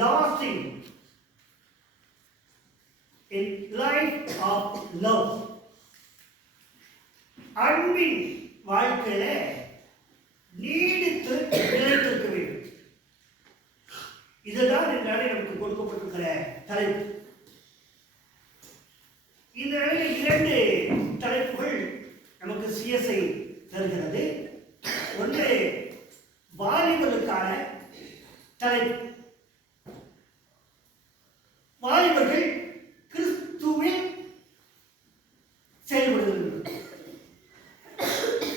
lasting in life of love. அன்பின் வாழ்க்கையில நீடித்து நிலைத்திருக்க வேண்டும். இதுதான் இந்நாளை நமக்கு கொடுக்கப்பட்டிருக்கிற தலைப்பு. இந்த நிலையில் இரண்டு தலைப்புகள் நமக்கு சிஎஸ்ஐ தருகிறது. ஒன்று வாலிபர்களுக்கான தலைப்பு. வாலிபர்கள் கிறிஸ்துவில் செயல்படுகிறது.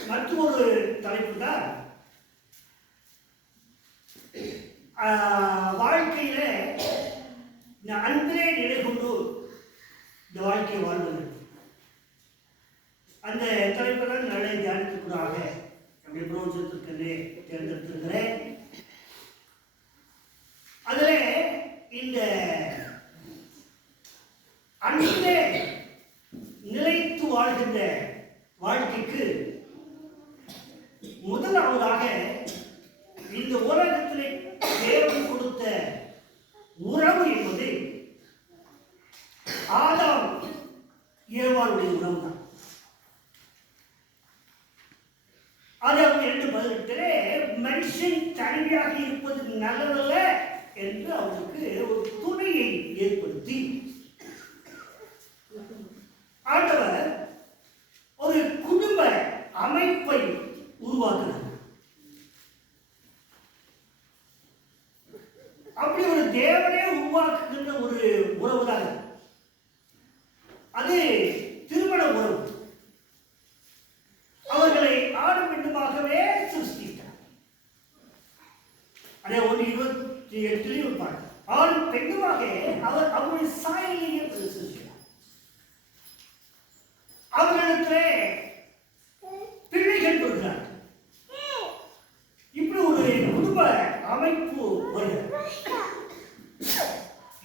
மற்றொரு தலைப்பு தான் வாழ்க்கையில அன்பிலே நிலை கொண்டு இந்த வாழ்க்கையை வாழ்வது. அந்த தலைப்பை தான் நல்ல தியானத்துக்குள்ளாக நம்முடைய பிரயோஜனத்திற்கு தேர்ந்தெடுத்திருக்கிறேன். அதில் இந்த அன்பிலே நிலைத்து வாழ்கின்ற வாழ்க்கைக்கு முதலாவதாக இந்த உலகத்திலே தேவன் கொடுத்த உறவு என்பது ஆதாம் ஏவாளுடைய உறவு தான். அது அவங்க 2:18 மனுஷன் தனியாக இருப்பது நல்லதல்ல என்று அவருக்கு ஒரு துணையை ஏற்படுத்தி ஆண்டவர் ஒரு குடும்ப அமைப்பை உருவாக்குகிறார். அப்படி ஒரு தேவனே உருவாக்குகின்ற ஒரு உறவுதான் அது திருமண உறவு. அவர்களை ஆணும் பெண்ணுமாகவே சிருஷ்டித்தார். அதே 1:28 இருப்பார். ஆணும் பெண்ணுமாக அவர் அவருடைய சாயலையே சிருஷ்டித்தார். அவர்களிடத்திலே பிள்ளைகள் கொடுக்கிறார். இப்படி ஒரு குடும்ப அமைப்பு வருகிறது.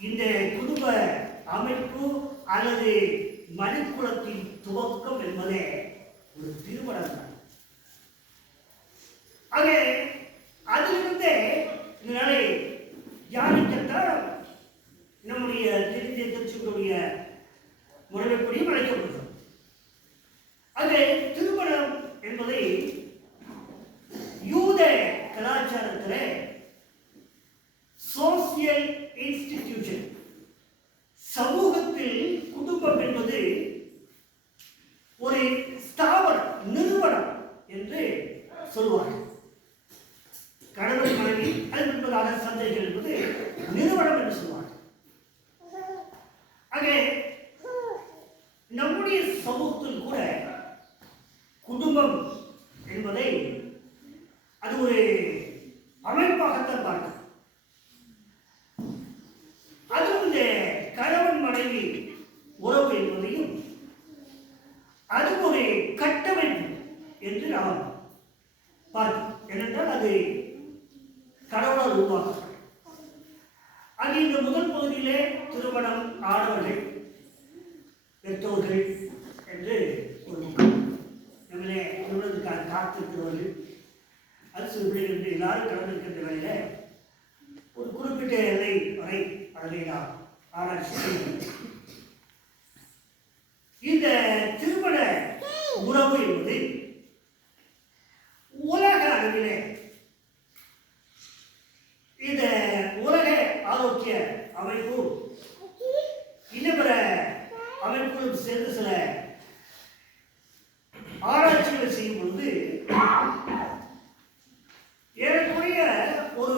இந்த குடும்ப அமைப்பு அல்லது மனுக்குலத்தின் துவக்கம் என்பதே ஒரு திருமணம் தான். ஆக அதிலிருந்தே இந்த நாளை தியானிக்கத்தான் நம்முடைய திருச்சியுடைய முறைப்படியும் அழைக்கப்படுகிறது. அது திருமணம் என்பதை யூத கலாச்சாரத்தில் சோசியல் இன்ஸ்டிடியூஷன், சமூகத்தில் குடும்பம் என்பது ஒரு ஸ்தாபனம், நிறுவனம் என்று சொல்வார்கள். கணவன் மனைவி அது என்பதாக சந்தைகள் என்பது நிறுவனம் என்று சொல்வார்கள். ஆக நம்முடைய சமூகத்தில் கூட குடும்பம் என்பதை அது ஒரு அமைப்பாகத்தான் பார்க்க. அதுவும் இந்த கணவன் மனைவி உறவு என்பதையும் அது ஒரு கட்டமைப்பு என்று நாம் பார்க்கிறோம். ஏனென்றால் அது கடவுளால் உருவாக்கப்பட்டது. அது இந்த முதல் பகுதியிலே திருமணம், ஆடவர்கள், பெற்றோர்கள் என்று ஒரு நம்மளே திருமணத்துக்காக காத்திருக்கிறவர்கள், அது சிறு பிள்ளைகள் என்று எல்லாரும் கடந்திருக்கின்ற வேலையில் ஒரு குறிப்பிட்ட எல்லை வரை அதை நாம் ஆராய்ச்சி செய்வோம். இந்த திருமண உறவு என்பது உலக அளவிலே இந்த உலக ஆரோக்கிய அமைப்பு இன்னும் பிற அமைப்புகளும் சேர்ந்து சில ஆராய்ச்சிகளை செய்யும் பொழுது ஏறக்குறைய ஒரு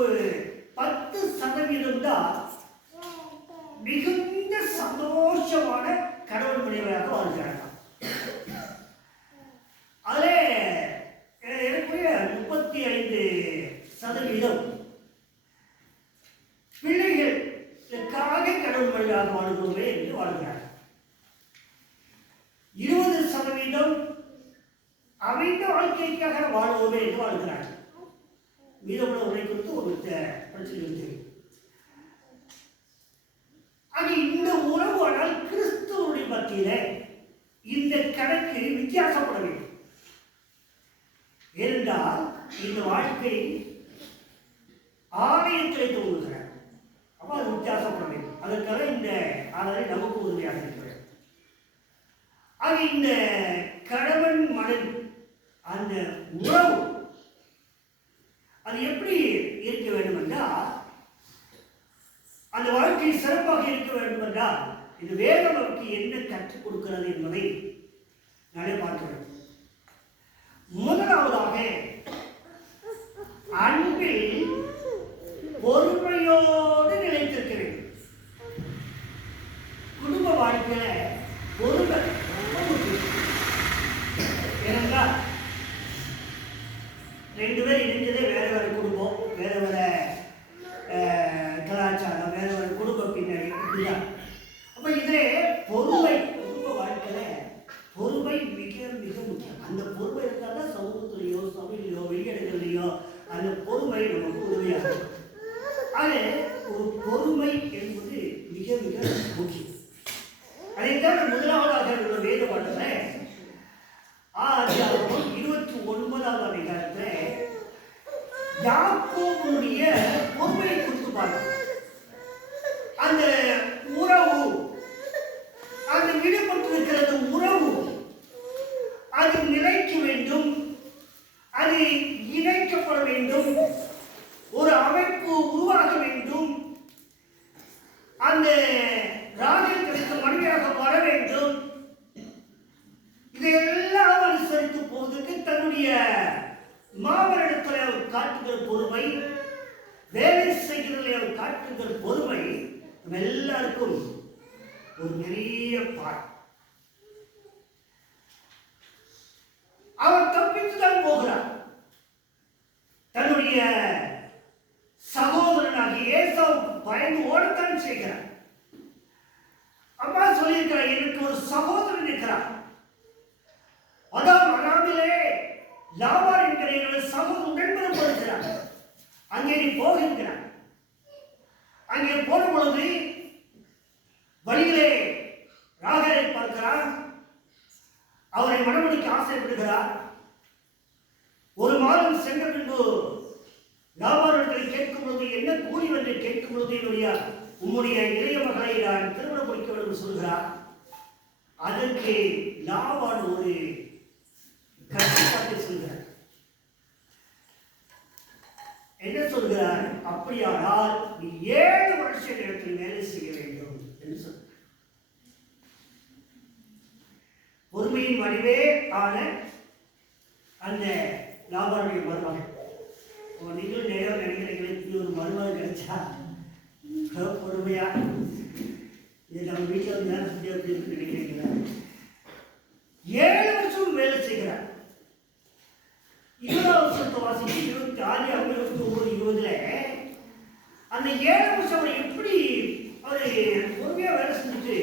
10% தான் மிகுந்த சந்தோஷமான கடவுள் மனைவியாக வாழ்கிறார்கள். அதிலே ஏறக்குறைய 35% பிள்ளைகளுக்காக கடவுள் மனைவியாக வாழ்கிறோமே என்று வாழ்கிறார்கள். 20% அமைந்த வாழ்க்கைக்காக வாழ்வோமே என்று வாழ்கிறார்கள். மீதமுள்ள உரை குறித்து ஒரு பிரச்சனை இருக்கிறது. ஆக இந்த உறவு ஆனால் கிறிஸ்துவனுடைய மத்தியில இந்த கணக்கு வித்தியாசப்பட வேண்டும். ஏனென்றால் இந்த வாழ்க்கை ஆலயத்திலே தோன்றுகிறார். அப்ப அதற்காக இந்த ஆதாரை நமக்கு உறுதியாக இருக்கிறது. ஆக இந்த கணவன் மனைவி அந்த உறவு அது எப்படி இருக்க வேண்டும் என்றால், அந்த வாழ்க்கை சிறப்பாக இருக்க வேண்டும் என்றால், இது வேதம் நமக்கு என்ன கற்றுக் கொடுக்கிறது என்பதை நானே பார்க்கிறேன். முதலாவதாக அன்பில் பொறுமையோடு நிலைத்திருக்க வேண்டும். குடும்ப வாழ்க்கையில பொறுமை ரொம்ப முக்கியம். ஏனென்றால் ரெண்டு பேர் இணைஞ்சதே வேற வேற குடும்பம், வேற வேற கலாச்சாரம், வேற வேற குடும்ப பின்னணி இப்படிதான். அப்ப இதே பொறுமை குடும்ப வாழ்க்கையில பொறுமை மிக மிக முக்கியம். அந்த பொறுமை இருந்தால் தான் சமூகத்திலேயோ சபையிலையோ வெளியிடங்கள்லையோ அந்த பொறுமை நமக்கு உதவியாக இருக்கும். ஆக ஒரு பொறுமை என்பது மிக மிக முக்கியம். அதைத்தான் முதலாவதாக உள்ள வேத பாடத்தில் 29வது அதிகாரத்தில் யாக்கோபுடைய பொறுமையை குறித்து பாருங்கள். அந்த உறவு, அந்த விடுபட்டிருக்கிறது உறவு, அது நிலைக்க வேண்டும், அது இணைக்கப்பட வேண்டும், ஒரு அமைப்பு உருவாக வேண்டும், அந்த ராஜன் கிடைத்த மனைவியாக வர வேண்டும். இதையெல்லாம் அனுசரித்து போவதற்கு தன்னுடைய மாமனிடத்தில் அவர் காட்டுகிற பொறுமை, வேலை செய்கிறதில் அவர் காட்டுகிற பொறுமை நம்ம எல்லாருக்கும் ஒரு பெரிய பாடம். அவர் தப்பித்துதான் போகிறார். தன்னுடைய சகோதரனாகிய ஏசாவுக்கு பயந்து ஓடத்தான் செய்கிறார். அம்மா சொல்லியிருக்கிறார், எனக்கு ஒரு சகோதரன் இருக்கிறார், அதான் அராமிலே லாபான் என்கிற என்னுடைய சகோதரன் உடன்படுகிறார், அங்கே நீ போகிறார். அங்கே போன பொழுது வழியிலே ராகரை பார்க்கிறார், அவரை மணமடிக்க ஆசைப்படுகிறார். ஒரு மாதம் சென்ற பின்பு லாபானை கேட்கும் பொழுது என்ன கூலி என்று கேட்கும் பொழுது உம்முடைய இளைய மகளை நான் திருமணம் முடிக்க வேண்டும் சொல்கிறார். அதற்கு லாபான் ஒரு கட்டுப்பாட்டை சொல்கிறார். என்ன சொல்கிறார்? அப்படியானால் நீ 7 வருஷ நேரத்தில் வேலை செய்ய வேண்டும் என்று சொல்கிறார். பொறுமையின் வடிவே ஆன அந்த லாபானுடைய மருமகன். நீங்களும் நேரம் நினைக்கிறீங்களுக்கு ஒரு மருமகன் கிடைச்சா பொறுமையா இது நம்ம வீட்டில் வந்து நேரம் செஞ்சு அப்படின்னு நினைக்கிறீங்களா? 7 வருஷம் வேலை செய்கிறார். 20வது வருஷத்தை வாசிக்கு 26, 29, 20ல அந்த 7 வருஷம் அவர் எப்படி அவர் பொறுமையா வேலை செஞ்சுட்டு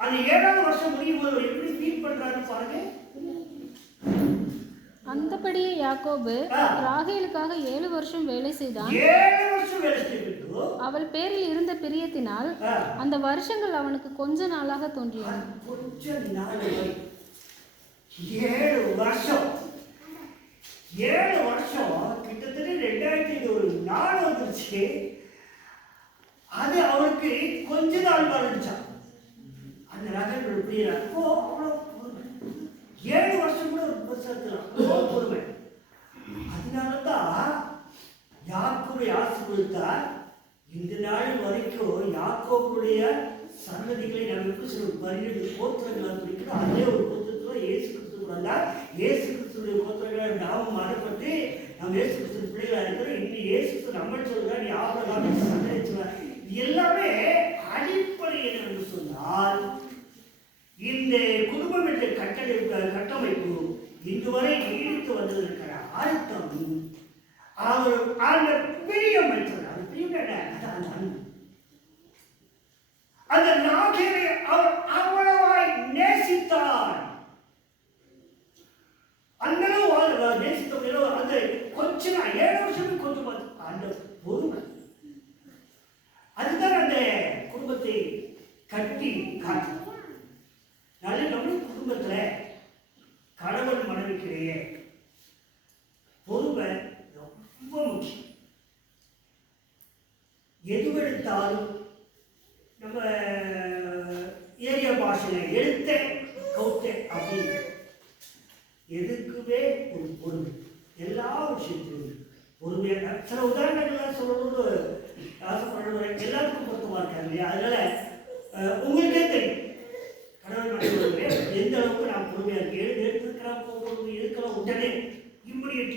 அந்த 7வது வருஷம் முடியும் போது எப்படி ஃபீல் பண்றாரு பாருங்க. அந்தபடியே யாக்கோபு ராகேலுக்காக 7 வருஷம் வேலை செய்தான். 7 வருஷம் வேலை செய்துட்டு அவள் பேரில் இருந்த பிரியத்தினால் அந்த வருஷங்கள் அவனுக்கு கொஞ்ச நாளாக தோன்றியது. கொஞ்ச நாள் 7 வருஷம் 7 வருஷம் கிட்டத்தட்ட 2000 நாள் வந்துருச்சு. அது அவருக்கு கொஞ்ச நாள் வந்துச்சான். அந்த நகர்கள் புரியறப்போ அவ்வளோ 7 வருஷம் கூட ஒரு பொறுமை. அதனாலதான் யாக்கோபை ஆசை கொடுத்தார். இந்த நாள் வரைக்கும் யாக்கோபுடைய சந்ததிகளை நம்ம எப்படி சொல்ல 12 கோத்திரங்களை குறிக்கிறோம். அதே ஒரு கோத்திரத்தில் இயேசு கிறிஸ்து வந்தார். இயேசு கிறிஸ்துடைய கோத்திரங்களை நாமும் மாறப்பட்டு நம்ம இயேசு கிறிஸ்து பிள்ளைகளாக இருக்கிறோம். இன்னும் இயேசு கிறிஸ்து நம்ம சொல்றார், நீ ஆபிரகாமை சந்ததி சொல்றார். எல்லாமே அடிப்படை என்று சொன்னால் இந்த குடும்பம் என்ற கட்டமைப்பு இன்று வரை நீடித்து வந்ததற்கான அர்த்தம் அவர் அந்த பிரியம் வைத்தார். அது பிரியம் அந்த ராகேலை அவர் அவ்வளவாய் நேசித்தார். அந்த நேசித்த அந்த கொஞ்சம் 7 வருஷமே கொஞ்சம் அந்த பொறுமை அதுதான் அந்த குடும்பத்தை கட்டி காட்டு. நம்முடைய குடும்பத்தில் கணவன் மனைவிக்கிடையே பொறுமை ரொம்ப முக்கியம். எதுவெடுத்தாலும் பாஷையில எடுத்த கவுத்த அப்படின்னு எதுக்குமே ஒரு பொறுமை, எல்லா விஷயத்திலும் பொறுமையாக. சில உதாரணங்கள்லாம் சொல்லணும்னு ஆசைப்படுறேன், எல்லாத்துக்கும் பொருத்தமா இருக்காரு இல்லையா? அதனால உங்களுக்கே தெரியும் கடவுள் மனிதர்களே எந்த அளவுக்கு நான் பொறுமையா இருக்கேன். எடுத்துக்கலாம் போகும்போது எதுக்கெல்லாம் உடனே இம்மிடியட்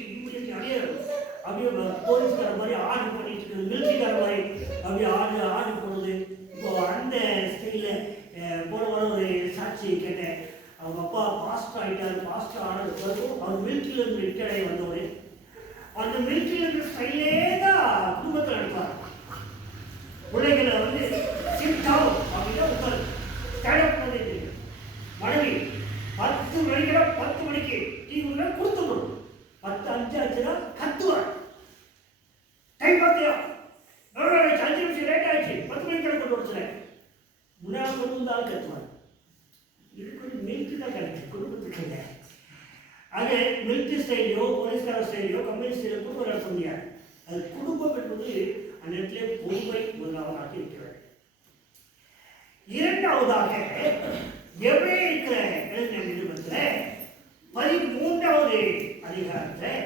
அப்படியே போலீஸ்கார மாதிரி ஆர்டர் பண்ணிட்டு இருக்குது, மிலிட்டரிக்கார மாதிரி அப்படியே ஆர்டர் போடுறது. இப்போ அந்த ஸ்டைலில் போன வாரம் ஒரு சாட்சி கேட்டேன். அவங்க அப்பா பாஸ்டர் ஆகிட்டார், பாஸ்டர் ஆனது பிறகு அவர் மிலிட்டரியிலிருந்து ரிட்டையர் ஆகி வந்தவர். அந்த மிலிட்டரியில் இருக்கிற ஸ்டைலே தான் குடும்பத்தில் நடப்பார். பிள்ளைகளை வந்து சிட் டவுன் அப்படின்னா உட்கார் ஸ்டாண்டப் பண்ணிட்டு மனைவி 10 மணிக்கு 10 மணிக்கு டீ உள்ள கொடுத்துடணும். 10:05 ஆச்சுன்னா கத்துவார். டைம் பார்த்தியா 5 நிமிஷம் லேட் ஆயிடுச்சு, 10 மணிக்கு கொண்டு கொடுத்துறேன். முன்னாள் கொண்டு வந்தாலும் கத்துவார். இதுக்கு ஒரு மிலிட்ரி தான் கிடைக்கும், குடும்பத்துக்கு இல்லை. அது மிலிட்ரி ஸ்டைலையோ போலீஸ்கார ஸ்டைலையோ கம்பெனி ஸ்டைலையோ குடும்பம் நடத்த முடியாது. அது குடும்பம் என்பது அந்த இடத்துல பொறுமை முதலாவதாக இருக்கிறது. இரண்டாவதாக எவ்வளவு இருக்கிற இளைஞர் நிருபத்தில் 13வது அதிகாரத்தில்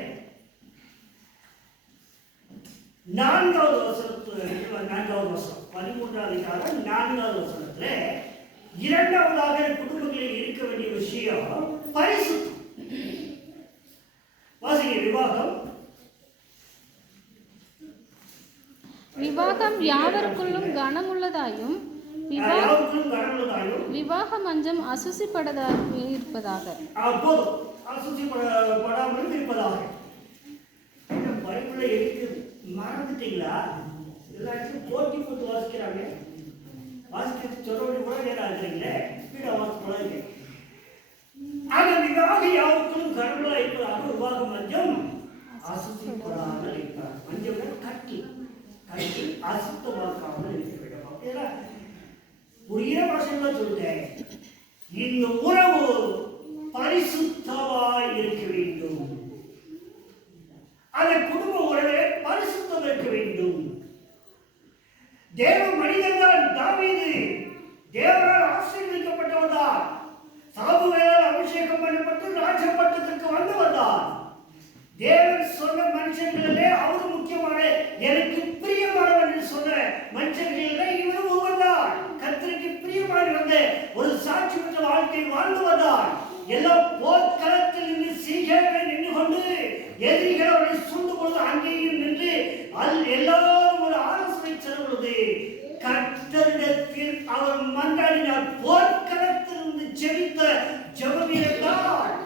4வது வசனம் 13வது அதிகாரம் 4வது வசனத்தில் இரண்டாவதாக குடும்பங்களில் இருக்க வேண்டிய விஷயம் பரிசுத்தம். விவாகம் யாவருக்குள்ளும் கனமுள்ளதாயும் விவாக மஞ்சம் அசுசிப்படாமல் இருப்பதாக. பைபிளை எடுத்து மறந்துட்டீங்களா? எல்லாத்தையும் போட்டி போட்டு வாசிக்கிறாங்க. வாசிக்கிறது சொல்றபடி கூட நேரம் ஆகுறீங்களே, ஸ்பீடா வாசிக்கலாம். ஆக விவாக யாருக்கும் கனமுள்ள இருப்பதாக விவாக மஞ்சம் அசுசிப்படாமல் இருக்கிறார். மஞ்சம் கட்டி அசுத்தமாக்காமல் இருக்க வேண்டும். அப்படின்னா புரிய பாஷையில சொல்லிட்டேன். இந்த உறவு பரிசுத்தமாய் இருக்க வேண்டும். அந்த குடும்ப உறவே பரிசுத்தம் இருக்க வேண்டும். தேவ மனிதன் தான் தாவீது, தேவரால் ஆசீர்வதிக்கப்பட்டவன் தான். சாமுவேலால் அபிஷேகம் பண்ணப்பட்டு ராஜபட்டத்திற்கு வந்தவன் தான். தேவன் சொன்ன மனுஷங்களிலே அவரு முக்கியமான, எனக்கு பிரியமானவன் என்று சொன்ன மனுஷர்களிலே இவரும் ஒவ்வொருதான். கர்த்தருக்கு பிரியமான வந்த ஒரு சாட்சி பெற்ற வாழ்க்கை வாழ்ந்து வந்தார். எல்லா போர்க்களத்தில் நின்று சீக்கிரமே நின்று கொண்டு எதிரிகளோடு சூழ்ந்து கொண்டு அங்கேயும் நின்று எல்லாரும் ஒரு ஆலோசனை செல்லும் பொழுது கர்த்தரிடத்தில் அவர் மன்றாடினார். போர்க்களத்தில் இருந்து ஜெபித்த ஜெபவீரர்.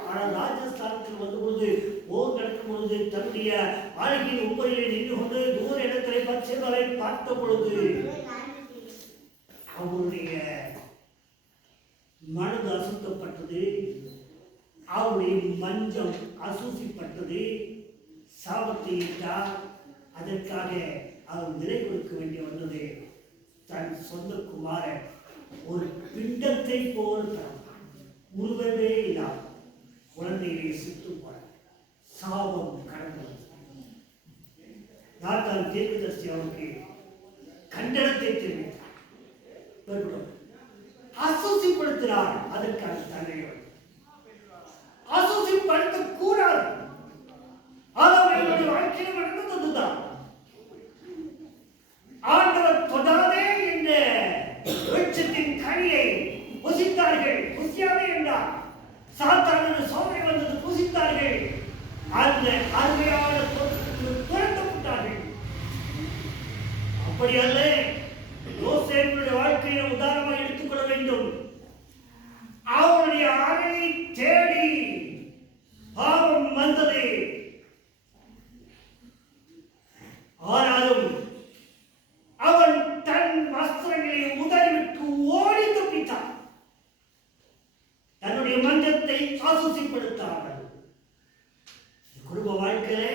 ஆனால் ராஜஸ்தானத்தில் வந்த பொழுது போர் நடக்கும் பொழுது தன்னுடைய அழகின் உப்பரிலே நின்று கொண்டு தூர இடத்திலே பச்சைகளை பார்த்த பொழுது அவருடைய மனது அசுத்தப்பட்டது, அவருடைய மஞ்சம் அசூசிப்பட்டது, சாபத்தை இட்டார். அதற்காக அவர் விலை கொடுக்க வேண்டி வந்தது. தன் சொந்த குமாரன் ஒரு பிண்டத்தை போல் உருவமே இல்லாத குழந்தைகளை சுட்டு போன சாபம் கடந்தது. நாத்தான் தீர்க்கதரிசி அவருக்கு கண்டனத்தை தெரிவித்தார். அசூசிப்படுத்தினார். அதற்கான தண்டனை அசூசிப்படுத்த கூடாது. அவர்களுடைய வாழ்க்கையில் நடந்ததுதான். ஆண்டவர் தொடாதே என்ற வெளிச்சத்தின் கனியை புசித்தார்கள். புசியாதே என்றார். சாத்தான சோதனை வந்தது, புசித்தார்கள். அந்த அருமையான துரத்தப்பட்டார்கள். அப்படி அல்ல, யோசேப்புடைய வாழ்க்கையை உதாரணமாக எடுத்துக்கொள்ள வேண்டும். அவருடைய அறையை தேடி பாவம் வந்தது. ஆனாலும் அவன் தன் வஸ்திரங்களை உதறிவிட்டு ஓடி தப்பித்தான். தன்னுடைய மஞ்சத்தை ஆசூசிப்படுத்தார்கள். குடும்ப வாழ்க்கையிலே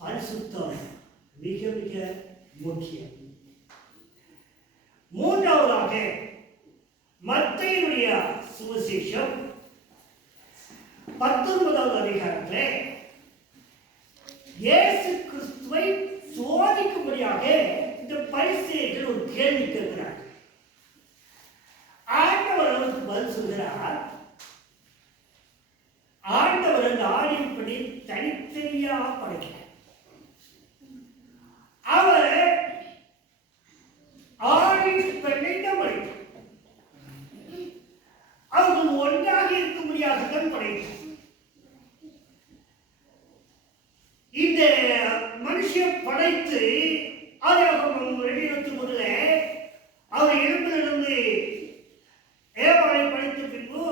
பரிசுத்தம் மிக மிக முக்கியம். மூன்றாவதாக மத்தேயுடைய சுவிசேஷம் 19வது அதிகாரத்திலே இயேசு கிறிஸ்துவை சோதிக்கும்படியாக இந்த பரிசேயர்கள் ஒரு கேள்வி கேட்கிறார். ஆண்டவர் அவருக்கு படைத்து ஆதியாகமம் 2:23 அவர் எலும்பிலிருந்து ஏவாளை படைத்த பின்பு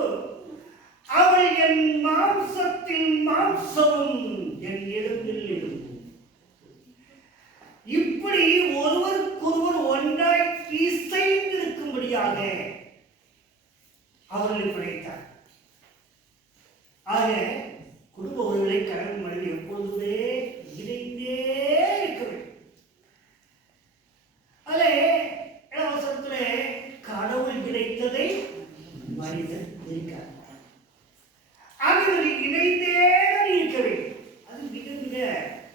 அவள் என் மாம்சத்தின் மாம்சமும் என் எலும்பில் எலும்பும். இப்படி ஒருவருக்கொருவர் ஒன்றாய் இசைந்திருக்கும்படியாக அவர்களை படைத்தார். ஆக குடும்ப உறவுகளை கணவன் மனைவி எப்பொழுதுமே இணைந்தே இருக்க வேண்டும். அதிலே இளவசனத்திலே கடவுள் இணைத்ததை மனிதன் இருக்கார். ஆகியோர் இணைந்தே இருக்க வேண்டும். அது மிக மிக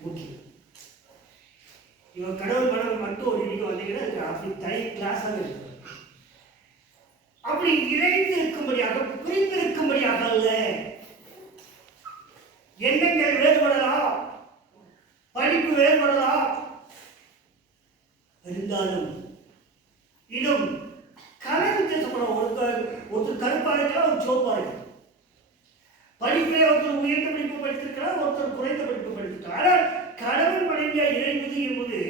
முக்கியம். இவன் கடவுள் மனம் மட்டும் ஒரு இணைக்க வந்தீங்கன்னா அதுக்கு அப்படி தனி கிளாஸாக இருக்கு. அப்படி இணைந்து இருக்கும்படியாக புரிந்து இருக்கும்படியாக அல்ல. எண்ணங்கள் வேறுபடலாம், படிப்பு வேறுபடலாம், இருந்தாலும் இன்னும் கலந்து பேசப்படும். ஒருத்தர் கருப்பா இருக்கலாம், ஒரு சோப்பா இருக்கலாம். படிப்பிலே ஒருத்தர் உயர்ந்த படிப்பு படித்திருக்கலாம், ஒருத்தர் குறைந்த படிப்பு படித்திருக்கலாம். ஆனால் கணவன் மனைவியா இணைவது என்பது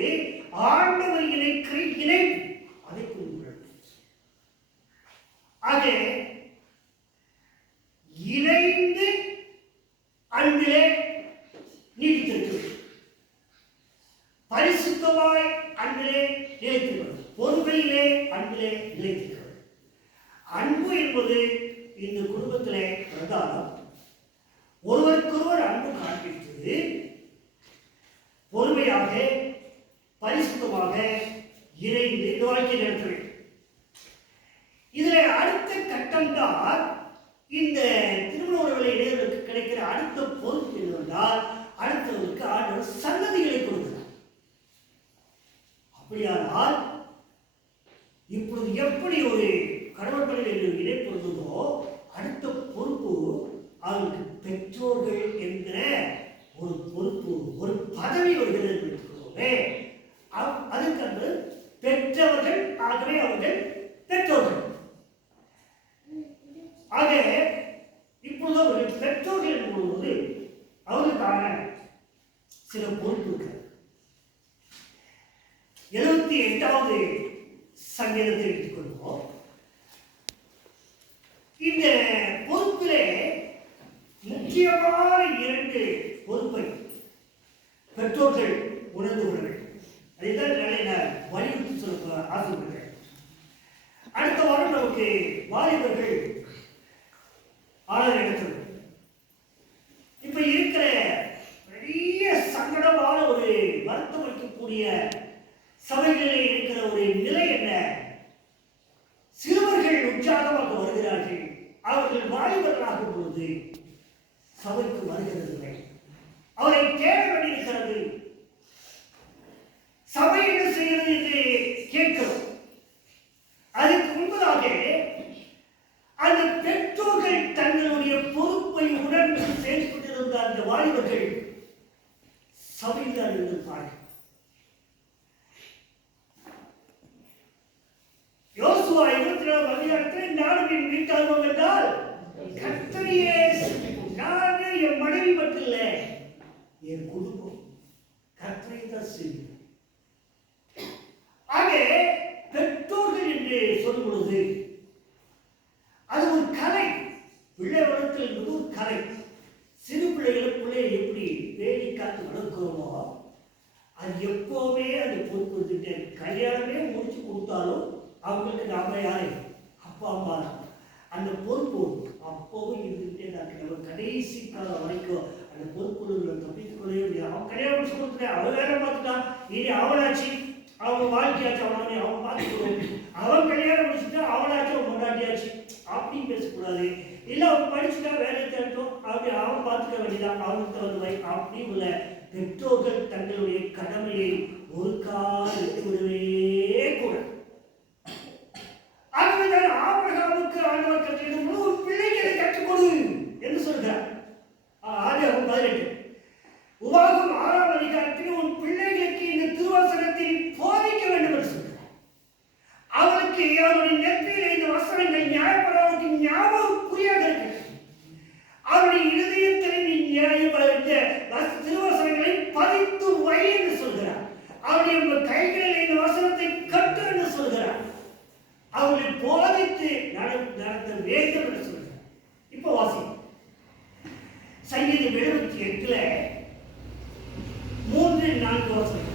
ஆண்டவர் இணைக்கிற இணை. அதை புரிந்து கொள்ள. ஆக இணைந்து அன்பிலே நீடித்திருக்கிறது. பரிசுத்தமாய் அன்பிலே நிலைத்திருக்கிறது. பொறுமையிலே அன்பிலே நிலைத்திருக்கிறது. அன்பு என்பது இந்த குடும்பத்திலே பிரதானம். ஒருவருக்கொருவர் அன்பு காண்பித்து பொறுமையாக பரிசுத்தமாக இணைந்து இந்த வாழ்க்கை நடத்த வேண்டும். இதில் அடுத்த கட்டம் தான் இந்த திருமண உறவுகளை இடையவர்களுக்கு கிடைக்கிற அடுத்த பொறுப்பு என்னவென்றால் அடுத்தவர்களுக்கு ஆண்டவர் சன்னதிகளை கொடுக்கிறார். அப்படியானால் இப்பொழுது எப்படி ஒரு கணவன் மனைவி இணைப்பு இருந்ததோ அடுத்த பொறுப்பு அவர்களுக்கு பெற்றோர்கள் என்கிற ஒரு பொறுப்பு, ஒரு பதவி வருகிறது. அதுக்கு அந்த பெற்றவர்கள், ஆகவே அவர்கள் பெற்றோர்கள். ஆக இப்பொழுது அவர்கள் பெற்றோர்கள் என்பது அவர்களுக்கான சில பொறுப்பு இருக்கு. 78வது சங்கீதத்தை எடுத்துக்கொள்வோம். இந்த பொறுப்பிலே முக்கியமான 2 பொறுப்பை பெற்றோர்கள் உணர்ந்து கொள்ள வேண்டும். அதைத்தான் நான் வலியுறுத்தி சொல்ல ஆசைப்படுகிறேன். அடுத்த வாரம் நமக்கு வாலிபர்கள் ஆளர் எடுத்தது. இப்ப இருக்கிற பெரிய சங்கடமான ஒரு வருத்தம் வைக்கக்கூடிய சபைகளில் இருக்கிற ஒரு நிலை என்ன? சிறுவர்கள் உற்சாகமாக வருகிறார்கள். அவர்கள் வாலிபர்களாகும் பொழுது சபைக்கு வருகிறதில்லை. அவரை தேட வேண்டியிருக்கிறது. சபை என்ன செய்கிறது என்று கேட்கிறோம். அதுக்கு முன்பதாக அந்த பெற்றோர்கள் தங்களுடைய பொறுப்பை உணர்ந்து செயல்பட்டிருந்த அந்த வாலிபர்கள் சபையில் தான் இருந்திருப்பார்கள். யோசுவா 24 அதிகாரத்தில் நானும் என் வீட்டாளம் என்றால் கர்த்தரையே சிந்திப்போம். நான் என் மனைவி மட்டும் இல்லை, என் குடும்பம் கர்த்தரை தான் செய்யும். ஆக பெற்றோர்கள் என்று சொல்லும் பொழுது அது ஒரு கலை. பிள்ளை வளர்த்தல் என்பது ஒரு கலை. சிறு பிள்ளைகளை எப்படி வேடி காத்து வளர்க்கிறோமோ அது எப்பவுமே அந்த பொறுப்பு இருந்துட்டு கல்யாணமே முடிச்சு கொடுத்தாலும் அவங்களுக்கு நாம யாரு அப்பா அம்மா அந்த பொறுப்பு அப்பவும் இருந்துகிட்டே தான். நம்ம கடைசி காலம் வரைக்கும் அந்த பொறுப்புள்ள தப்பித்துக் கொள்ளவே முடியாது. அவன் கல்யாணம் முடிச்சு கொடுத்துட்டேன், அவன் வேலை பார்த்துட்டான், இனி அவனாச்சு, அவன் வாழ்க்கையாச்சு, அவனை அவன் பார்த்துக்கணும். அவன் கல்யாணம் முடிச்சுட்டா அவனாச்சும் அவன் கொண்டாட்டியாச்சு அப்படின்னு பேசக்கூடாது. இல்லை அவன் படிச்சுட்டா வேலை தேட்டோம் அப்படி அவன் பார்த்துக்க வேண்டியதான், அவனுக்கு தகுந்த அப்படி உள்ள பெற்றோர்கள் தங்களுடைய கடமையை ஒரு கால் எடுத்து விடவே கூட. ஆகவேதான் ஆபிரகாமுக்கு ஆண்டவர் கட்டளையிடும் ஒரு பிள்ளைகளை கற்றுக்கொடு என்று சொல்கிறார். ஆதியாகமம் 18 உபாகமம் 6ஆம் அதிகாரத்தில் உன் பிள்ளைகளுக்கு இந்த திருவசனத்தை போதிக்க வேண்டும் என்று சொல்கிறார். அவளுக்கு அவருடைய நெற்றியில் இந்த வசனங்கள் நியாயப்படாவுக்கு ஞாபகம் புரியாக இருக்கிறது. அவருடைய இருதயத்தில் நீ திருவசனங்களை பதித்து வை என்று சொல்கிறார். அவருடைய கைகளில் இந்த வசனத்தை கட்டு என்று சொல்கிறார். அவர்களை போதித்து நடத்த வேண்டும் என்று சொல்கிறார். இப்போ வாசி சங்கீதம் 78 3-4 வசனம்.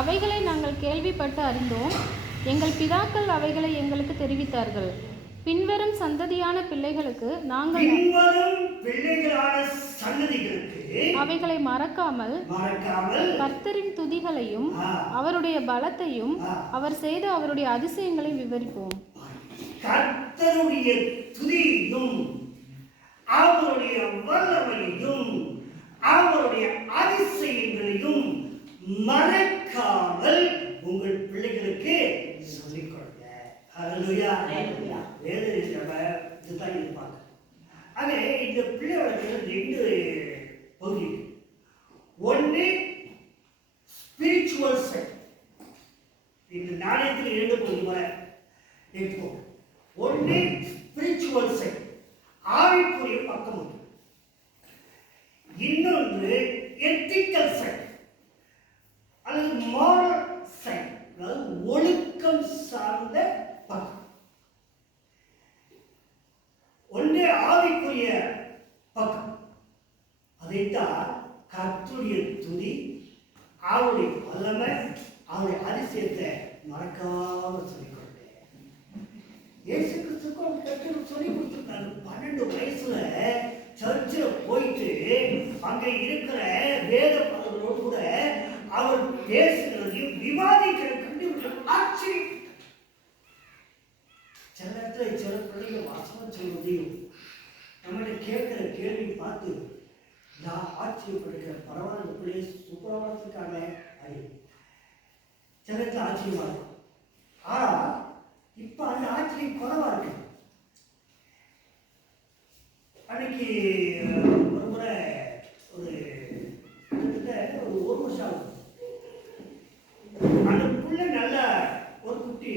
அவைகளை நாங்கள் கேள்விப்பட்டு அறிந்தோம், எங்கள் பிதாக்கள் அவைகளை எங்களுக்கு தெரிவித்தார்கள். பின்வரும் சந்ததியான பிள்ளைகளுக்கு நாங்கள் அவைகளை மறக்காமல் கர்த்தரின் துதிகளையும் அவருடைய பலத்தையும் அவர் செய்த அவருடைய அதிசயங்களையும் விவரிப்போம். கர்த்தருடைய துதியையும் அவருடைய வல்லமையையும் அவருடைய அதிசயங்களையும் மறக்காமல் உங்கள் பிள்ளைகளுக்கு சொல்லிக் கொடுங்க. ஹல்லேலூயா. இதுதான் இருப்பாங்க. ஆக இந்த பிள்ளையோட 2 பகுதி. ஒன்று ஸ்பிரிச்சுவல் சைட். இந்த நாணயத்தில் 2 பகுதி வர இப்போ ஒன்று ஸ்பிரிச்சுவல் சைட், ஆவிக்குரிய பக்கம் உண்டு. இன்னொன்று எத்திக்கல் சைட் அல்லது மாரல் சைட், அதாவது ஒழுக்கம் சார்ந்த பக்கம். ஒன்றே ஆவிக்குரிய பக்கம். அதைத்தான் கர்த்தருடைய துதி, அவருடைய வல்லமை, அவருடைய அதிசயத்தை மறக்காமல் சொல்லிக் கொடுத்தேன். இயேசு கிறிஸ்துக்கும் கர்த்தர் சொல்லி கொடுத்துருக்காங்க. 12 வயசுல சர்ச்சில் போயிட்டு அங்க இருக்கிற வேத பதங்களோடு கூட அவர் பேசுகிறதையும் விவாதிக்கிற கண்டுபிடிக்கிற ஆச்சரியம். சில நேரத்தில் சில பிள்ளைகள் வாசனம் சொல்வதையும் நம்மகிட்ட கேட்கிற கேள்வி பார்த்து நான் ஆச்சரியப்படுகிற பரவாயில்ல பிள்ளையை சூப்பராக வளர்த்துருக்காங்க அப்படின்னு சில நேரத்தில் ஆச்சரியமா இருக்கும். ஆனா இப்ப அந்த ஆச்சரியம் குறைவா இருக்கு. அன்னைக்கு ஒரு முறை ஒரு கிட்டத்தட்ட ஒரு வருஷம் ஆகும். அந்த புள்ள நல்ல ஒரு குட்டி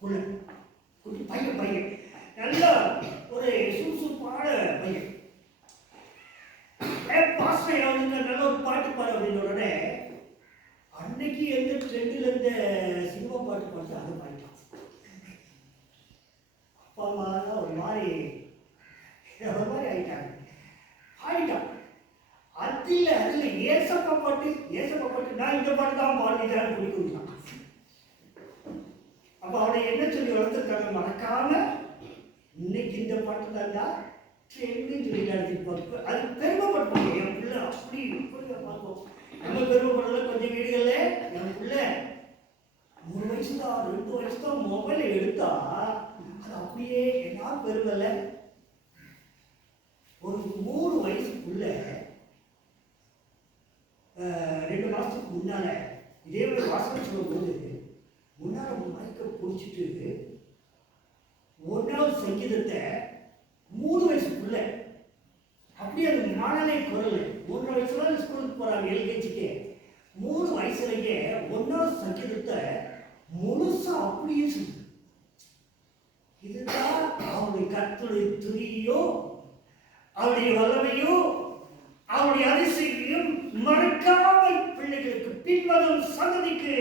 புள்ள, குட்டி பையன் நல்ல ஒரு சுறுசுறுப்பான பையன். பாஸ்டர் நல்ல ஒரு பாட்டு பாடு அப்படின்னு உடனே அன்னைக்கு எந்த ட்ரெண்டில் இருந்த சினிமா பாட்டு பாட்டு அதை பாடிட்டான். அப்பா அம்மா ஒரு மாதிரி ஆயிட்டாங்க, பாடிட்டான். அதில் ஏசப்பா பாட்டு நான் இந்த பாட்டு தான் பாடிட்டான்னு சொல்லி கொடுத்தான். அப்போ அவனை என்ன சொல்லி வளர்த்துருக்காங்க, மறக்காம இன்னைக்கு இந்த பாட்டு தான்டா ட்ரெண்டுன்னு சொல்லி நடத்திருப்பாங்க. அது பெருமைப்பட்டுப்பாங்க. என் பிள்ளை அப்படி இப்படி பார்ப்போம். நம்ம பெருமைப்படல கொஞ்சம் வீடுகள்ல என் பிள்ளை 3 வயசு தான் 2 வயசு தான் மொபைலை எடுத்தா அது அப்படியே என்ன பெருமைல. ஒரு 3 வயசுக்குள்ள 2 மாசத்துக்கு முன்னால இதே ஒரு வாசகம் சொல்லும்போது முன்னால மைக்க பிடிச்சிட்டு 1வது சங்கீதத்தை 3 வயசுக்குள்ள அப்படியே அது மாடலே குரல். 3 வயசுல ஸ்கூலுக்கு போறாங்க எல்கேஜிக்கு. 3 வயசுலயே 1வது சங்கீதத்தை முழுசா அப்படியே சொல்லு. இதுதான் அவருடைய கர்த்தருடைய துதியோ அவருடைய வல்லமையோ அவருடைய அதிசயத்தையும் மறக்காமல் பிள்ளைகளுக்கு பின்வரும் சந்ததிக்கு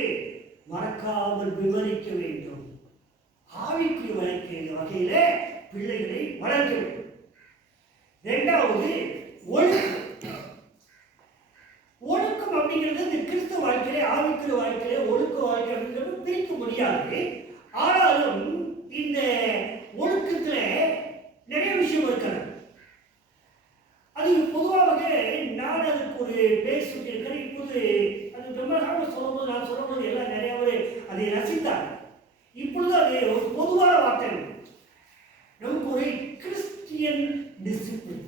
மறக்காமல் விவரிக்க வேண்டும். ஆவிக்கு வளர்க்கிற வகையில பிள்ளைகளை வளர்க்க வேண்டும். 2வது ஒழுக்கம் அப்படிங்கிறது இந்த கிறிஸ்தவ வாழ்க்கையிலே ஆவிக்குரிய வாழ்க்கையிலே ஒழுக்க வாழ்க்கை அப்படிங்கிறது பிரிக்க முடியாது. ஆனாலும் இந்த ஒழுக்கத்துல நிறைய விஷயம் இருக்கிறது. அது பொதுவாக நான் அதுக்கு ஒரு பேர் சொல்லியிருக்கிறேன். இப்போது அது ரொம்ப நாள் சொல்லும்போது நான் சொல்லும்போது எல்லாம் நிறைய பேர் அதை ரசித்தார். இப்பொழுது அது ஒரு பொதுவான வார்த்தை. நமக்கு ஒரு கிறிஸ்டியன் டிசிப்ளின்,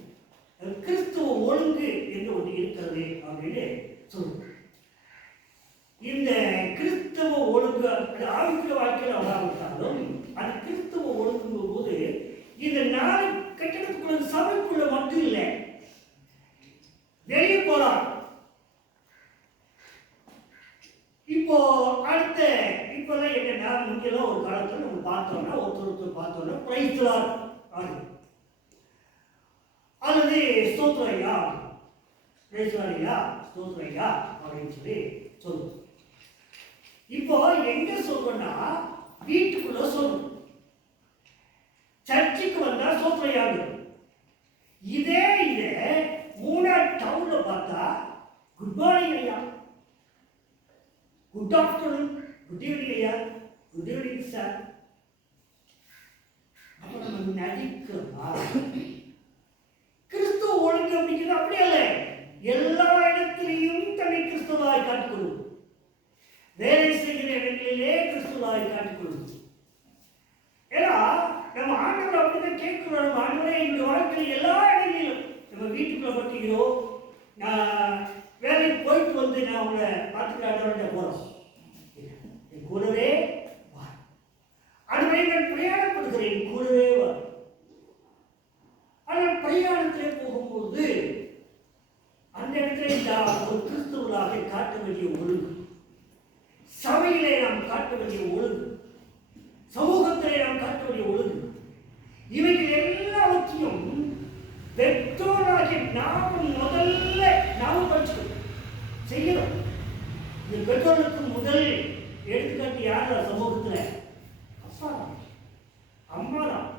கிறிஸ்துவ ஒழுங்கு என்று ஒன்று இருக்கிறது அப்படின்னு சொல்லுவோம். இந்த கிறிஸ்தவ ஒழுங்கு ஆவிக்குரிய வாழ்க்கையில் வராவிட்டாலும் அது கிறிஸ்தவ ஒழுங்குங்கும் போது இந்த 4 கட்டடத்துக்குள்ள சபைக்குள்ள மட்டும் இல்லை, வெளியே போலாம். இப்போ அடுத்த இப்பெல்லாம் என்னன்னா முன்னெல்லாம் ஒரு காலத்தில் நம்ம பார்த்தோம்னா ஒருத்தர் பார்த்தோம்னா பிரைஸ்லார் அல்லது ஸ்தோத்ரையா பேசுவாரியா ஸ்தோத்திரையா அப்படின்னு சொல்லி சொல்லுவோம். இப்போ எங்க சொல்றோம்னா வீட்டுக்குள்ள சொல்றோம். சர்ச்சுக்கு வந்தா ஸ்தோத்திரையாங்க. இதே மூணாவது டவுன்ல பார்த்தா குட் மார்னிங் ஐயா, குட் ஆஃப்டர்நூன், குட் ஈவினிங் ஐயா, குட் ஈவினிங் சார். அப்ப நம்ம நடிக்கிறோமா? கிறிஸ்துவ ஒழுங்கு அப்படிங்கிறது அப்படியே இல்லை. எல்லா இடத்திலையும் தன்னை கிறிஸ்துவாய் காட்டிக்கொள்ளும். வேலை செய்கிற இடங்களிலே கிறிஸ்துவாய் காட்டிக்கொள்ளும். ஏன்னா நம்ம ஆண்டவர் அப்படிதான் கேட்கிறோம். நம்ம ஆண்டவரே இந்த வாழ்க்கையில் எல்லா இடங்களிலும் நம்ம வீட்டுக்குள்ள பட்டிக்கிறோம். நான் வேலைக்கு போயிட்டு வந்து நான் உங்களை பார்த்துக்கிற ஆண்டவர்கிட்ட போறோம். என் கூடவே வா. ஆண்டவரே நான் பிரயாணப்படுகிறேன், கூடவே வா. ஆனால் பிரயாணத்திலே போகும்போது அந்த இடத்துல ஒரு கிறிஸ்துவர்களாக காட்ட வேண்டிய ஒழுங்கு, சபையிலே நாம் காட்ட வேண்டிய ஒழுங்கு, சமூகத்திலே நாம் காட்ட வேண்டிய ஒழுங்கு, இவைகள் எல்லாவற்றையும் பெற்றோராகிய நாம் முதல்ல நாம் படிச்சுக்கணும், செய்யணும். இந்த பெற்றோருக்கு முதல் எடுத்துக்காட்டு யார் சமூகத்தில்? அப்பா தான், அம்மா தான்.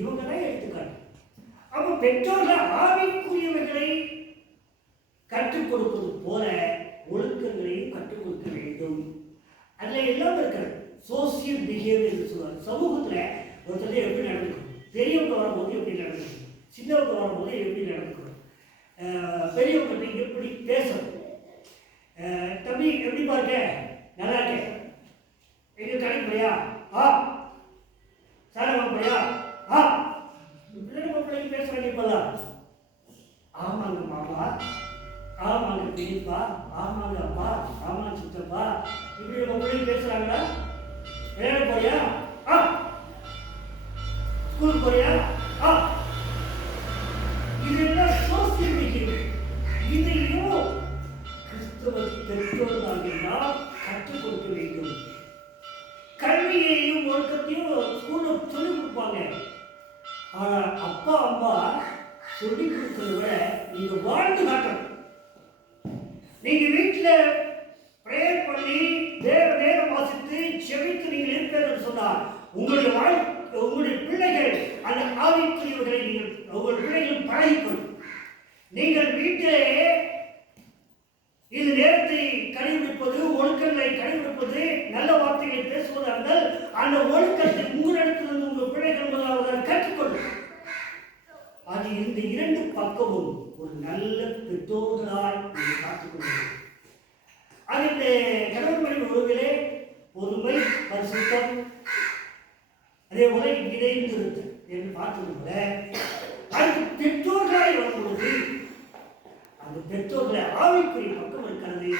இவங்க தான் எடுத்துக்காட்டு. அப்ப பெற்றோர்கள் ஆவிக்குரியவர்களை கற்றுக் கொடுப்பது போல ஒழுக்கங்களையும் கற்றுக் கொடுக்க வேண்டும். அதுல எல்லாம் இருக்கிறது. சோசியல் பிஹேவியர் என்று சொல்லுவாங்க. சமூகத்துல ஒருத்தர் எப்படி நடந்துக்கணும், பெரியவங்க வரும்போது எப்படி நடந்துக்கணும், சின்னவங்க வரும்போது எப்படி நடந்துக்கணும், பெரியவங்க எப்படி பேசணும், தம்பி எப்படி பாருங்க, நல்லா இருக்க, எங்க கடைக்கு போறியா, ஆ சாரமா போறியா, ஆ பிள்ளைங்க பேச வேண்டியப்பதான். ஆமாங்க மாமா, ஆமாங்க பெரியப்பா, ஆமாங்க அப்பா, ஆமாங்க சித்தப்பா, இப்படி நம்ம பிள்ளைங்க பேசுறாங்களா? விளையாட போறியா, ஆ ஸ்கூலுக்கு போறியா, ஆ. இதெல்லாம் சோசியல் பிஹேவியர். இதையும் கிறிஸ்தவ பெற்றோர்களாக நாம் கற்றுக் கொடுக்க வேண்டும். கல்வியையும் ஒழுக்கத்தையும் ஸ்கூல்ல சொல்லிக் கொடுப்பாங்க. ஆனா அப்பா அம்மா சொல்லிக் கொடுக்கிறத விட நீங்க வாழ்ந்து காட்டணும். நீங்க வீட்டுல பிரேயர் பண்ணி வேதம் வாசித்து செவித்து நீங்கள் இருப்பேன் சொன்னால் உங்களுடைய பிள்ளைகள் அந்த ஆவிக்குரியவர்களை நீங்கள் உங்கள் பிள்ளைகளும் பழகிக்கொள்ளும். நீங்கள் வீட்டிலே இது நேரத்தை கடைபிடிப்பது, ஒழுக்கங்களை கடைபிடிப்பது, நல்ல வார்த்தைகளை பேசுவதார்கள், அந்த ஒழுக்கத்தை உங்களிடத்திலிருந்து உங்கள் பிள்ளைகள் முதலாவதாக கற்றுக்கொள்ளும். அது இந்த இரண்டு பக்கமும் ஒரு நல்ல பெற்றோர்களால் நீங்கள் காத்துக்கொள்ளும். அது இந்த கணவன் மனைவி உறவிலே பொறுமை, பரிசுத்தம், அதே போல இணைந்திருத்தல் என்று பார்த்தது போல அதுக்கு பெற்றோர்களாய் வரும்பொழுது அந்த பெற்றோர்களை ஆவிக்குரிய பக்கம் இருக்கிறது,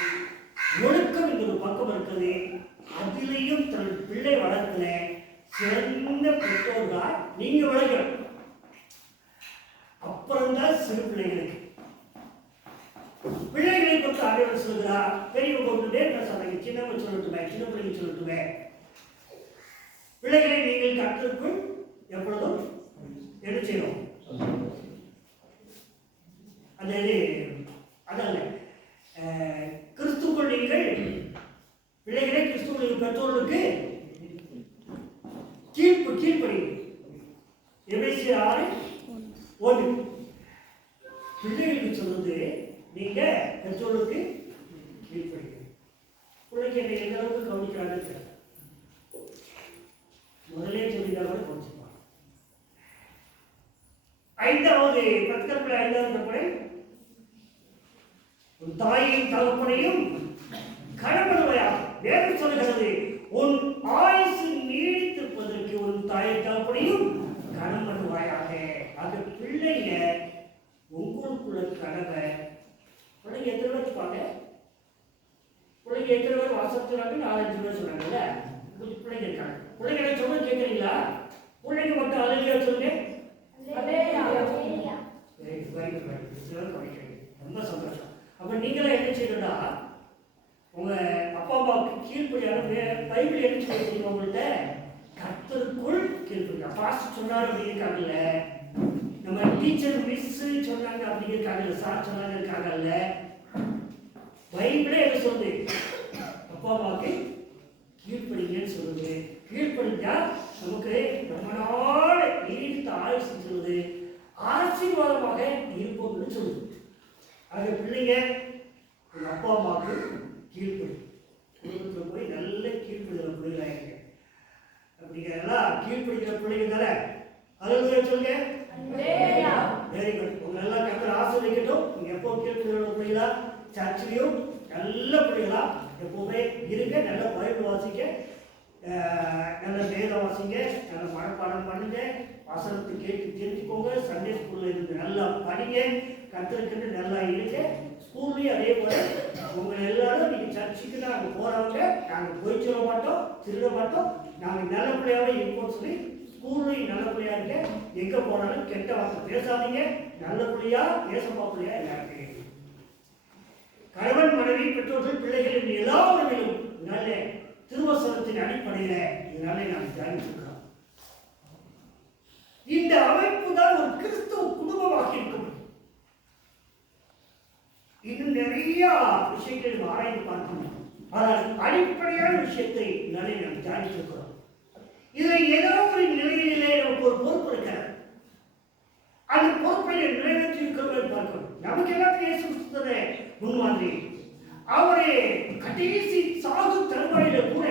ஒழுக்கம் என்ற ஒரு பக்கம் இருக்கிறது. அதிலையும் தன் பிள்ளை வளர்க்கல சிறந்த பெற்றோர்களாய் நீங்க வளர்க்கணும். அப்புறம்தான் சிறு பிள்ளைகளுக்கு. பிள்ளைகளை பொறுத்து ஆண்டவர் சொல்கிறார், பெரியவங்க கொண்டு பேசுறாங்க, சின்னவங்க சொல்லட்டுமே, சின்ன பிள்ளைங்க சொல்லட்டுமே, பிள்ளைகளை நீங்கள் கற்றுக்குள் எப்பொழுதும் என்ன செய்யணும்? அந்த இது அதல்ல, கிறிஸ்துக்குள் நீங்கள் பிள்ளைகளை கிறிஸ்துவுடைய பெற்றோர்களுக்கு கீழ்ப்படி. எபேசியர் 6:1 பிள்ளைகளுக்கு சொல்றது நீங்க பெற்றோர்களுக்கு கீழ்ப்படிங்க. பிள்ளைக்கு என்னை எந்த அளவுக்கு கவனிக்கிறாங்க முதலே சொல்லிதான் கூட கவனிச்சுப்பாங்க. 5வது 10 கற்பனை 5வது கற்பனை, உன் தாயையும் தகப்பனையும் கணவனுடைய வேதம் சொல்கிறது, உன் ஆயுசு நீடித்திருப்பதற்கு உன் தாயை தகப்பனையும் கணவனுவாயாக. அது பிள்ளைங்க உங்களுக்குள்ள கனவை பிள்ளைங்க எத்தனை பேர் இருப்பாங்க? பிள்ளைங்க எத்தனை பேர் வாசத்துறாங்க? 4-5 பேர் சொன்னாங்கல்ல. பிள்ளைங்க இருக்காங்க. பிள்ளைங்க சொல்ல கேட்குறீங்களா? பிள்ளைங்க மட்டும் அழகியா சொல்லுங்க. ரொம்ப சந்தோஷம். அப்ப நீங்களே என்ன செய்யணும்னா, உங்க அப்பா அம்மாவுக்கு கீழ்ப்படியான பைபிள் என்ன செய்யணும்? உங்கள்கிட்ட கர்த்தருக்குள் கீழ்ப்படியா பாஸ்ட் சொன்னார் அப்படின்னு இருக்காங்கல்ல, நம்ம டீச்சர் மிஸ் சொன்னாங்க அப்படிங்கிறதுக்காக, சார் சொன்னாங்கிறதுக்காக பைபிளே என்ன சொல்லுது? அப்பா அம்மாவுக்கு கீழ்ப்படிங்கன்னு சொல்லுது. கீழ்ப்படிஞ்சா நமக்கு ரொம்ப நாள் நீடித்த ஆயுசு சொல்லுது, ஆசீர்வாதமாக இருப்போம்னு சொல்லுது. ஆக பிள்ளைங்க உங்க அப்பா அம்மாவுக்கு கீழ்ப்படி, குடும்பத்தில் போய் நல்ல கீழ்ப்படுகிற பிள்ளைகளாக அப்படிங்கிறதெல்லாம் கீழ்ப்படுகிற பிள்ளைங்க தானே. அதுல சொல்லுங்க வெரி குட். உங்க நல்லா கத்தர் ஆசீர்வதிக்கட்டும். நீங்க எப்போ கீழ்ப்படுகிற பிள்ளைகளா, சர்ச்சிலையும் நல்ல பிள்ளைகளா எப்பவுமே இருங்க. நல்ல பைபிள் வாசிக்க, நல்ல வேதம் வாசிங்க, நல்ல மனப்பாடம் பண்ணுங்க, வசனத்தை கேட்டு தெரிஞ்சுக்கோங்க, சண்டே ஸ்கூல்ல இருந்து நல்லா படிங்க, கத்திருக்கின்ற நல்லா இருங்க. ஸ்கூல்லையும் அதே போல உங்களை எல்லாரும் நீங்க சர்ச்சுக்கு நாங்க போறவங்க, நாங்க போய் சொல்ல மாட்டோம், திருட மாட்டோம், நாங்க நல்ல பிள்ளையாவே இருப்போம்னு சொல்லி ஸ்கூல்லையும் நல்ல பிள்ளையா இருக்க. எங்க போனாலும் கெட்ட வார்த்தை பேசாதீங்க, நல்ல பிள்ளையா தேசப்பா பிள்ளையா எல்லாருமே. கணவன் மனைவி பெற்றோர்கள் பிள்ளைகள் என்று எல்லா உறவிலும் நல்ல திருவசனத்தின் அடிப்படையில இதனாலே நாம் தியானிச்சிருக்கிறோம். இந்த அமைப்பு தான் ஒரு கிறிஸ்துவ குடும்பமாக இருக்க முடியும். இன்னும் நிறைய விஷயங்கள் ஆராய்ந்து பார்க்கணும். ஆனால் அடிப்படையான விஷயத்தை இதனாலே நாம் தியானிச்சிருக்கிறோம். இதில் ஏதோ ஒரு நிலையிலே நமக்கு ஒரு பொறுப்பு இருக்கிறது. அந்த பொறுப்பை நிறைவேற்றி இருக்கிறோம் பார்க்கணும். நமக்கு எல்லாத்தையும் இயேசு முன்மாதிரி. அவரே கடைசி சாகு தருவாயில கூட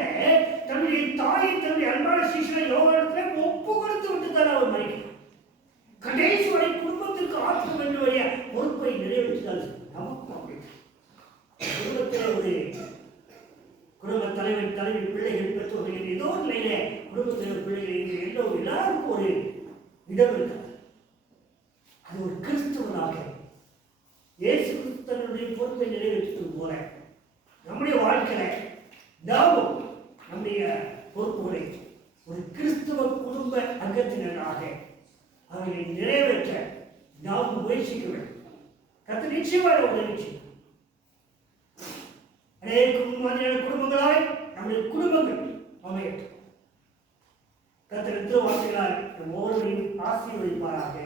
தன்னுடைய தாயை, தன்னுடைய அன்பான சீஷனை யோகானத்திலே ஒப்பு கொடுத்து விட்டு தான் அவர் மறிக்கிறார். கடைசி வரை குடும்பத்திற்கு ஆற்ற வேண்டிய பொறுப்பை நிறைவேற்றினார். நமக்கும் அப்படி குடும்பத்தில் ஒரு குடும்ப தலைவன், தலைவி, பிள்ளைகள், பெற்றோர்கள் ஏதோ ஒரு நிலையில குடும்பத்தில் பிள்ளைகள் எல்லாருக்கும் ஒரு இடம் இருக்கிறது. அது ஒரு கிறிஸ்துவனாக இயேசு கிறிஸ்து தன்னுடைய பொறுப்பை நிறைவேற்றது போல நம்முடைய வாழ்க்கையில நாமும் நம்முடைய பொறுப்புகளை ஒரு கிறிஸ்துவ குடும்ப அங்கத்தினராக அவர்களை நிறைவேற்ற நாம் முயற்சிக்க வேண்டும். கர்த்தர் நிச்சயமாக உதவி செய்யும். அநேக மாதிரியான குடும்பங்களாய் நம்முடைய குடும்பங்கள் அமையட்டும். கர்த்தர் வார்த்தைகளால் நம் ஒவ்வொருவரையும் ஆசீர்வதிப்பாராக.